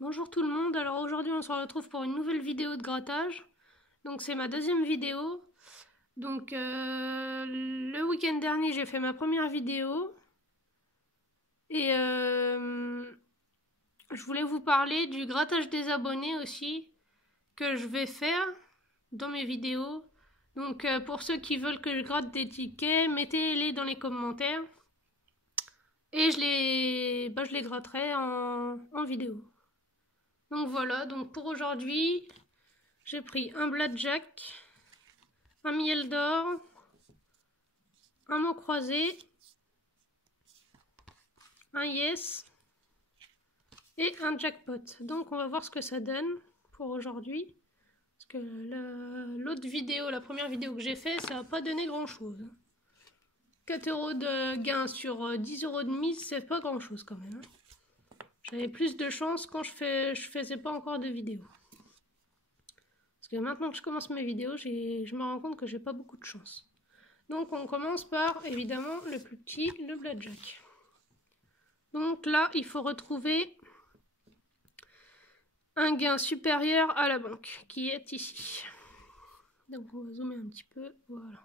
Bonjour tout le monde, alors aujourd'hui on se retrouve pour une nouvelle vidéo de grattage. Donc c'est ma deuxième vidéo. Donc le week-end dernier j'ai fait ma première vidéo. Et je voulais vous parler du grattage des abonnés aussi, que je vais faire dans mes vidéos. Donc pour ceux qui veulent que je gratte des tickets, mettez-les dans les commentaires. Et je les gratterai en vidéo. Donc voilà, donc pour aujourd'hui, j'ai pris un blackjack, un miel d'or, un mot croisé, un yes et un jackpot. Donc on va voir ce que ça donne pour aujourd'hui. Parce que l'autre vidéo, la première vidéo que j'ai fait, ça n'a pas donné grand chose. 4 € de gain sur 10 € de mise, c'est pas grand chose quand même. J'avais plus de chance quand je faisais pas encore de vidéos. Parce que maintenant que je commence mes vidéos, je me rends compte que j'ai pas beaucoup de chance. Donc on commence par évidemment le plus petit, le blackjack. Donc là, il faut retrouver un gain supérieur à la banque qui est ici. Donc on va zoomer un petit peu, voilà.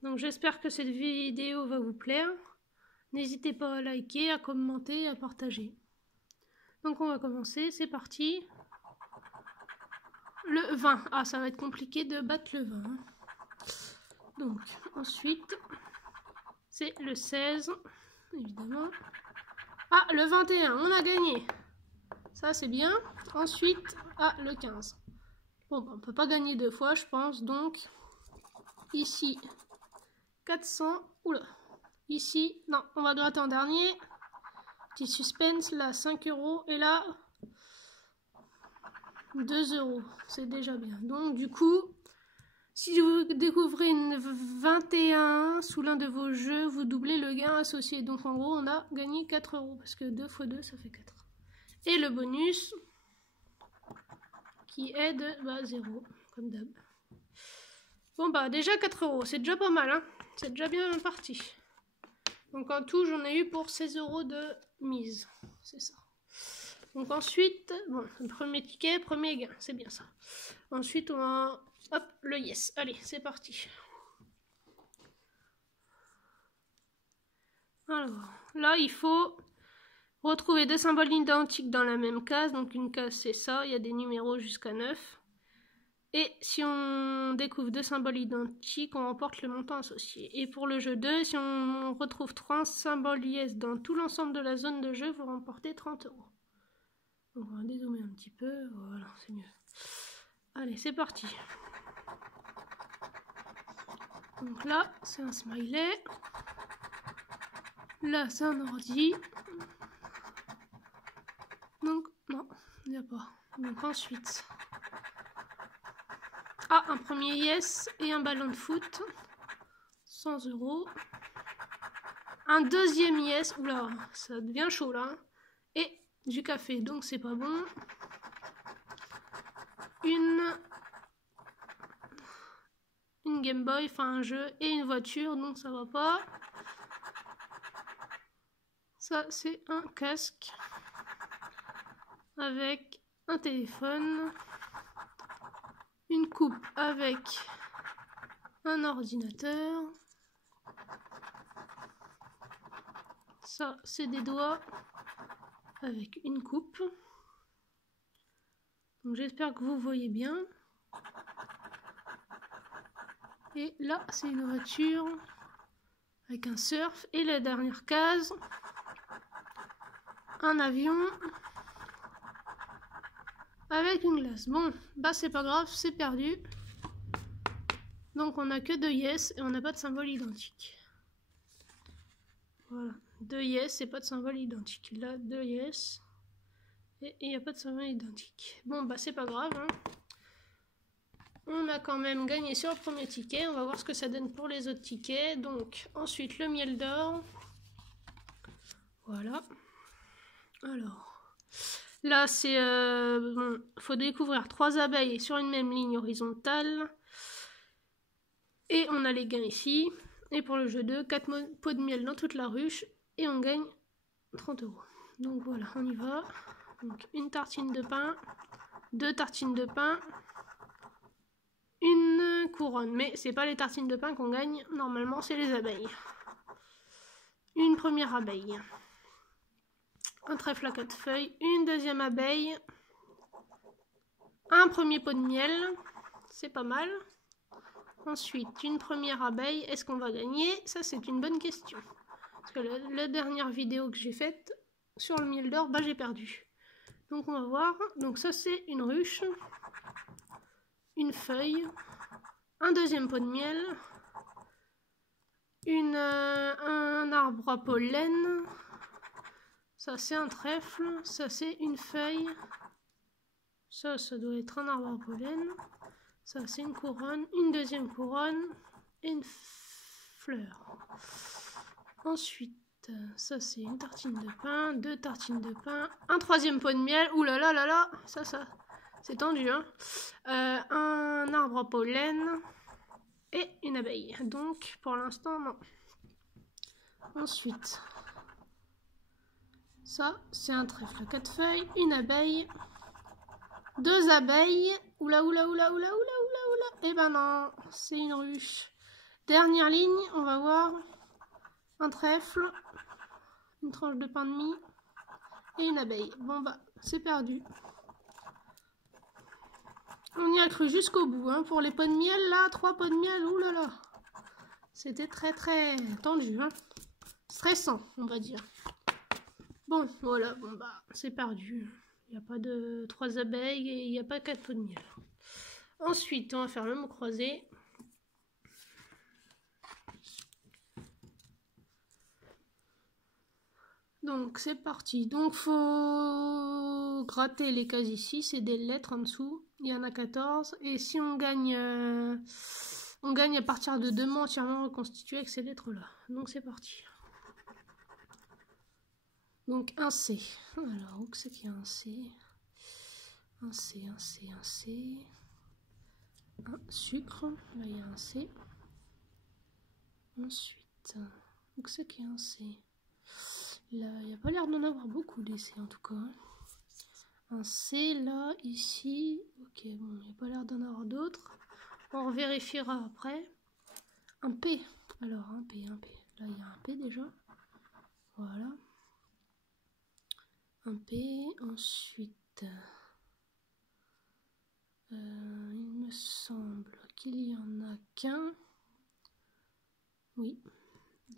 Donc j'espère que cette vidéo va vous plaire. N'hésitez pas à liker, à commenter, à partager. Donc on va commencer, c'est parti. Le 20. Ah, ça va être compliqué de battre le 20. Hein. Donc ensuite, c'est le 16, évidemment. Ah, le 21, on a gagné. Ça, c'est bien. Ensuite, le 15. Bon, on peut pas gagner deux fois, je pense. Donc, ici, 400. Oula. Ici, non, on va gratter en dernier. Petit suspense, là, 5 €. Et là, 2 €. C'est déjà bien. Donc, du coup, si vous découvrez une 21 sous l'un de vos jeux, vous doublez le gain associé. Donc, en gros, on a gagné 4 €. Parce que 2 x 2, ça fait 4. Et le bonus, qui est de 0, comme d'hab. Bon, déjà 4 €. C'est déjà pas mal, hein. C'est déjà bien parti. Donc, en tout, j'en ai eu pour 16 € de mise. C'est ça. Donc, ensuite, bon, le premier ticket, premier gain. C'est bien ça. Ensuite, on va... Hop, le yes. Allez, c'est parti. Alors, là, il faut retrouver deux symboles identiques dans la même case. Donc, une case, c'est ça. Il y a des numéros jusqu'à 9. Et si on découvre deux symboles identiques, on remporte le montant associé. Et pour le jeu 2, si on retrouve 3 symboles yes dans tout l'ensemble de la zone de jeu, vous remportez 30 €. Donc on va dézoomer un petit peu. Voilà, c'est mieux. Allez, c'est parti. Donc là, c'est un smiley. Là, c'est un ordi. Donc, non, il n'y a pas. Donc ensuite... Ah, un premier yes et un ballon de foot. 100 €. Un deuxième yes. Oula, ça devient chaud là. Et du café, donc c'est pas bon. Une Game Boy, enfin un jeu et une voiture, donc ça va pas. Ça, c'est un casque avec un téléphone. Une coupe avec un ordinateur. Ça, c'est des doigts avec une coupe. Donc j'espère que vous voyez bien. Et là, c'est une voiture avec un surf. Et la dernière case, un avion avec une glace. Bon, c'est pas grave, c'est perdu. Donc on a que 2 yes et on n'a pas de symbole identique. Voilà, 2 yes et pas de symbole identique. Là, 2 yes et il n'y a pas de symbole identique. Bon, c'est pas grave. Hein. On a quand même gagné sur le premier ticket. On va voir ce que ça donne pour les autres tickets. Donc, ensuite, le miel d'or. Voilà. Alors... Là, c'est... faut découvrir 3 abeilles sur une même ligne horizontale. Et on a les gains ici. Et pour le jeu 2, 4 pots de miel dans toute la ruche. Et on gagne 30 €. Donc voilà, on y va. Donc une tartine de pain, 2 tartines de pain, une couronne. Mais c'est pas les tartines de pain qu'on gagne, normalement c'est les abeilles. Une première abeille. Un trèfle à 4 feuilles, une deuxième abeille, un premier pot de miel, c'est pas mal. Ensuite, une première abeille, est-ce qu'on va gagner? Ça, c'est une bonne question. Parce que la dernière vidéo que j'ai faite sur le miel d'or, bah j'ai perdu. Donc on va voir. Donc ça, c'est une ruche, une feuille, un deuxième pot de miel, un arbre à pollen. Ça, c'est un trèfle. Ça, c'est une feuille. Ça doit être un arbre à pollen. Ça, c'est une couronne, une deuxième couronne et une fleur. Ensuite, ça, c'est une tartine de pain, 2 tartines de pain, un troisième pot de miel. Ouh là là là là, ça, c'est tendu, hein. Un arbre à pollen et une abeille. Donc, pour l'instant, non. Ensuite, ça, c'est un trèfle à 4 feuilles, une abeille, 2 abeilles. Oula, oula, oula, oula, oula, oula, oula. Eh ben non, c'est une ruche. Dernière ligne, on va voir un trèfle, une tranche de pain de mie et une abeille. Bon bah, c'est perdu. On y a cru jusqu'au bout, hein. Pour les pots de miel, là, 3 pots de miel, oulala. C'était très très tendu, hein. Stressant, on va dire. Bon, voilà, bon bah, c'est perdu. Il n'y a pas de 3 abeilles et il n'y a pas 4 pots de miel. Ensuite, on va faire le mot croisé. Donc, c'est parti. Donc, faut gratter les cases ici. C'est des lettres en dessous. Il y en a 14. Et si on gagne à partir de 2 mots entièrement reconstitués avec ces lettres-là. Donc, c'est parti. Donc, un C. Alors, où c'est qu'il y a un C? Un C, un C, un C. Un sucre. Là, il y a un C. Ensuite, où c'est qu'il y a un C? Là, il n'y a pas l'air d'en avoir beaucoup des C en tout cas. Un C là, ici. Ok, bon, il n'y a pas l'air d'en avoir d'autres. On vérifiera après. Un P. Alors, un P, un P. Là, il y a un P déjà. Voilà. Un P. Ensuite, il me semble qu'il y en a qu'un. Oui.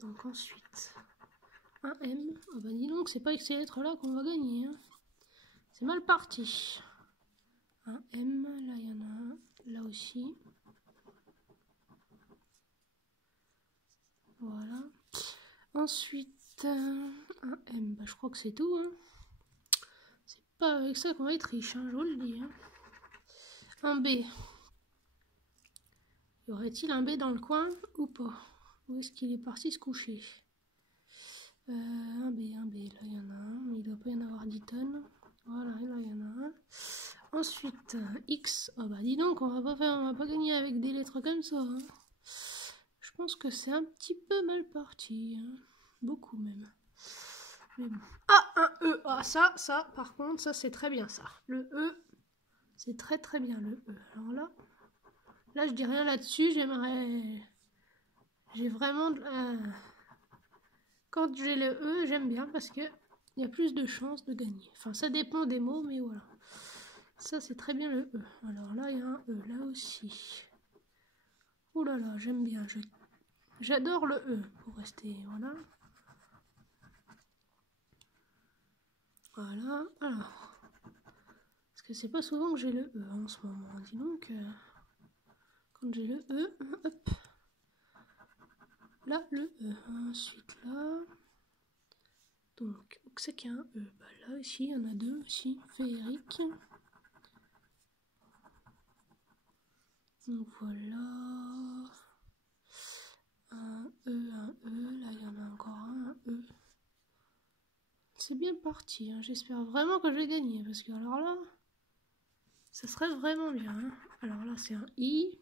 Donc ensuite, un M. Ah bah dis donc, c'est pas avec ces lettres-là qu'on va gagner. Hein. C'est mal parti. Un M, là il y en a un. Là aussi. Voilà. Ensuite, un M. Bah, je crois que c'est tout. Hein. C'est pas avec ça qu'on va être riche, hein, je vous le dis. Hein. Un B. Y aurait-il un B dans le coin ou pas? Où est-ce qu'il est parti se coucher? Un B. Là il y en a un. Mais il doit pas y en avoir 10 tonnes. Voilà, là il y en a un. Ensuite, X. Oh bah dis donc, on va pas gagner avec des lettres comme ça. Hein. Je pense que c'est un petit peu mal parti. Hein. Beaucoup même. Mais bon. Ah, un E. Ah, ça, par contre, ça c'est très bien ça. Le E, c'est très très bien le E. Alors là je dis rien là-dessus. J'ai vraiment... Quand j'ai le E, j'aime bien parce que il y a plus de chances de gagner. Enfin, ça dépend des mots, mais voilà. Ça, c'est très bien le E. Alors là, il y a un E, là aussi. Oh là là, j'aime bien. J'adore le E pour rester, voilà. Voilà, alors. Parce que c'est pas souvent que j'ai le E en ce moment. Dis donc, quand j'ai le E, hop. Là, le E. Ensuite, là. Donc, où c'est qu'il y a un E? Bah là, ici, il y en a 2 aussi. Féerique. Donc voilà. Un E. Là, il y en a encore un E. C'est bien parti. Hein. J'espère vraiment que je vais gagner. Parce que alors là, ça serait vraiment bien. Hein. Alors là, c'est un I.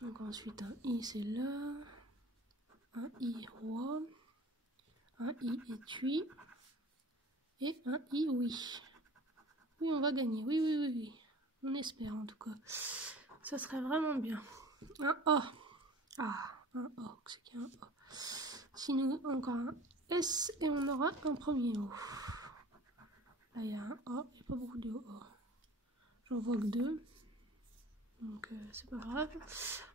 Donc ensuite, un I, c'est là. Un I, roi. Un I, étui. Et un I, oui. Oui, on va gagner. Oui, oui, oui, oui. On espère en tout cas. Ça serait vraiment bien. Un O. Ah, un O. C'est qu'il y a un O. Sinon, encore un S et on aura un premier O. Là, il y a un O. Il n'y a pas beaucoup de O. J'en vois que 2. Donc, c'est pas grave.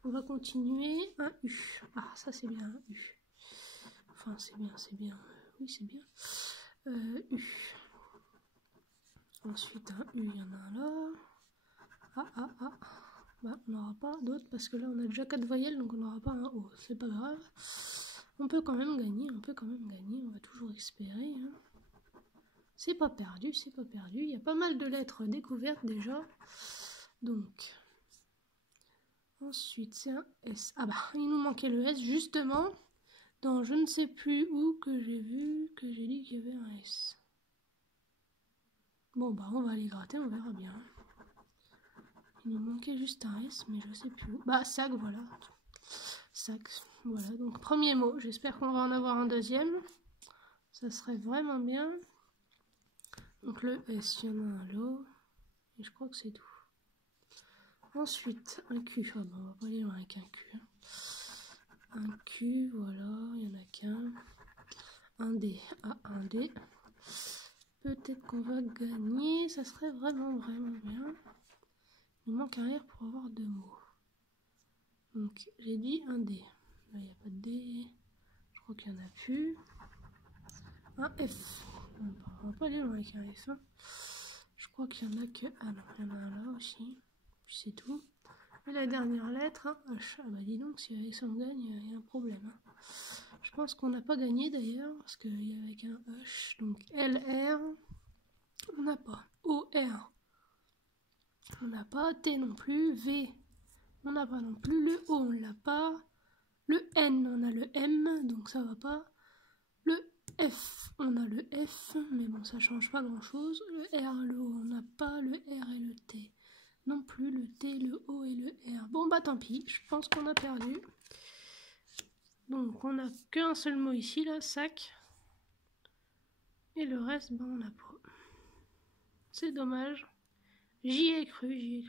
On va continuer. Un U. Ah, ça, c'est bien. Un U. Enfin, c'est bien, c'est bien. Oui, c'est bien. U. Ensuite, un U, il y en a un là. Ah. Bah, on n'aura pas d'autres parce que là, on a déjà 4 voyelles, donc on n'aura pas un O. C'est pas grave. On peut quand même gagner, on va toujours espérer. Hein. C'est pas perdu, c'est pas perdu. Il y a pas mal de lettres découvertes déjà. Donc, ensuite, c'est un S. Ah bah, il nous manquait le S, justement. Dans je ne sais plus où que j'ai vu, que j'ai dit qu'il y avait un S. Bon bah, on va aller gratter, on verra bien. Il nous manquait juste un S, mais je sais plus où. Bah, sac, voilà. Sac, voilà. Donc, premier mot. J'espère qu'on va en avoir un deuxième. Ça serait vraiment bien. Donc, le S, il y en a un là. Et je crois que c'est tout. Ensuite, un Q. Ah bah, on va pas aller loin avec un Q. Hein. Un Q, voilà. Il n'y en a qu'un. Un D. Ah, un D. Peut-être qu'on va gagner. Ça serait vraiment bien. Il manque un R pour avoir 2 mots. Donc, j'ai dit un D. Là, il n'y a pas de D. Je crois qu'il n'y en a plus. Un F. On va pas aller loin avec un F. Hein. Je crois qu'il y en a que... Ah non, il y en a un là aussi. C'est tout. Et la dernière lettre, un H. Ah bah dis donc, si avec ça on gagne, il y a un problème. Hein. Je pense qu'on n'a pas gagné d'ailleurs, parce qu'il y a avec un H. Donc LR, on n'a pas. OR, on n'a pas. T non plus. V, on n'a pas non plus. Le O, on l'a pas. Le N, on a le M, donc ça va pas. Le F, on a le F, mais bon, ça change pas grand chose. Le R, le O, on n'a pas. Le R et le T non plus. Le T, le O et le R. Bon, bah tant pis, je pense qu'on a perdu. Donc, on n'a qu'un seul mot ici, là, sac. Et le reste, ben, on n'a pas. C'est dommage. J'y ai cru.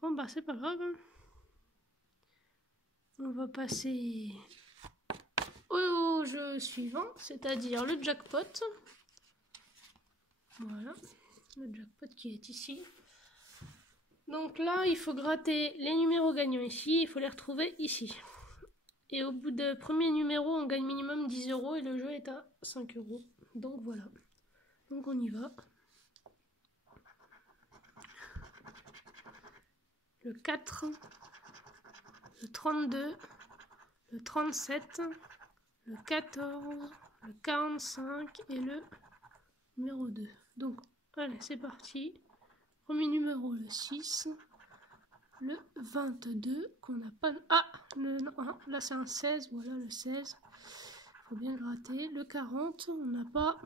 Bon, bah, c'est pas grave. Hein. On va passer au jeu suivant, c'est-à-dire le jackpot. Voilà, le jackpot qui est ici. Donc là, il faut gratter les numéros gagnants ici, il faut les retrouver ici. Et au bout de premier numéro, on gagne minimum 10 € et le jeu est à 5 €. Donc voilà. Donc on y va. Le 4, le 32, le 37, le 14, le 45 et le numéro 2. Donc, allez, c'est parti. Premier numéro, le 6, le 22, qu'on n'a pas... Ah, là c'est un 16, voilà le 16. Il faut bien gratter. Le 40, on n'a pas.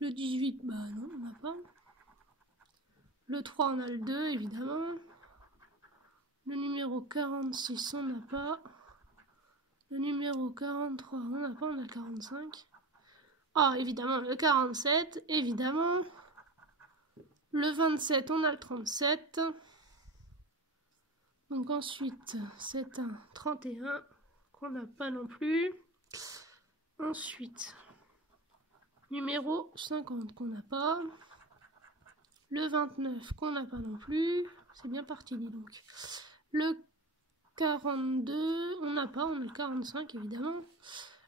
Le 18, bah non, on n'a pas. Le 3, on a le 2, évidemment. Le numéro 46, on n'a pas. Le numéro 43, on n'a pas, on a le 45. Ah, évidemment, le 47, évidemment. Le 27, on a le 37. Donc ensuite, c'est un 31 qu'on n'a pas non plus. Ensuite, numéro 50 qu'on n'a pas. Le 29 qu'on n'a pas non plus. C'est bien parti, dis donc. Le 42, on n'a pas, on a le 45 évidemment.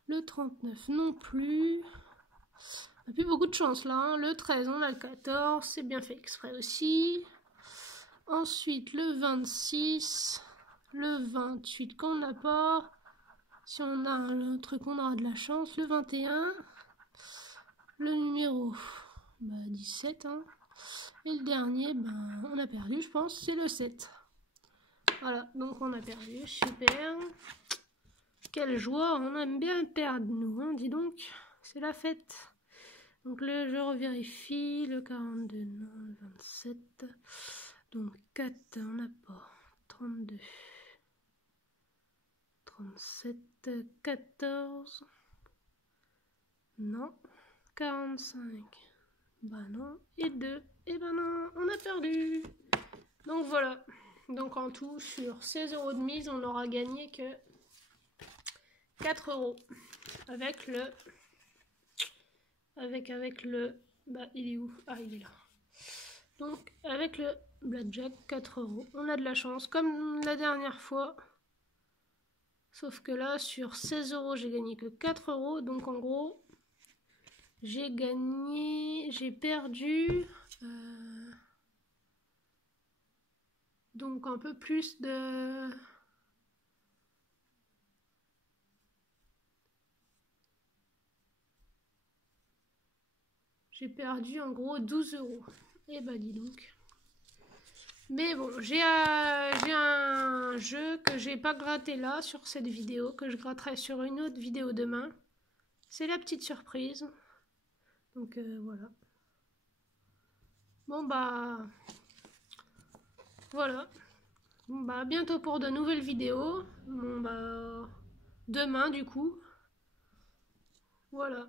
Le 39 non plus. On n'a plus beaucoup de chance là. Hein. Le 13, on a le 14, c'est bien fait exprès aussi. Ensuite, le 26, le 28 qu'on n'a pas. Si on a un truc, on aura de la chance. Le 21, le numéro 17. Hein. Et le dernier, on a perdu, je pense, c'est le 7. Voilà, donc on a perdu, super. Quelle joie, on aime bien perdre, nous, hein, dis donc, c'est la fête. Donc je revérifie, le 42, non, le 27. Donc 4, on n'a pas. 32. 37, 14. Non. 45. Bah non. Et 2. Et ben non, on a perdu. Donc voilà. Donc en tout, sur 16 € de mise, on n'aura gagné que 4 €. Avec le... Avec le... Bah il est où? Ah il est là. Donc avec le blackjack, 4 €. On a de la chance, comme la dernière fois. Sauf que là, sur 16 €, j'ai gagné que 4 €. Donc en gros, j'ai perdu... donc un peu plus de... J'ai perdu en gros 12 €. Et bah dis donc. Mais bon, j'ai un jeu que j'ai pas gratté là sur cette vidéo, que je gratterai sur une autre vidéo demain. C'est la petite surprise. Donc voilà. Bon bah... Voilà. Bon bah à bientôt pour de nouvelles vidéos. Bon bah... Demain du coup. Voilà.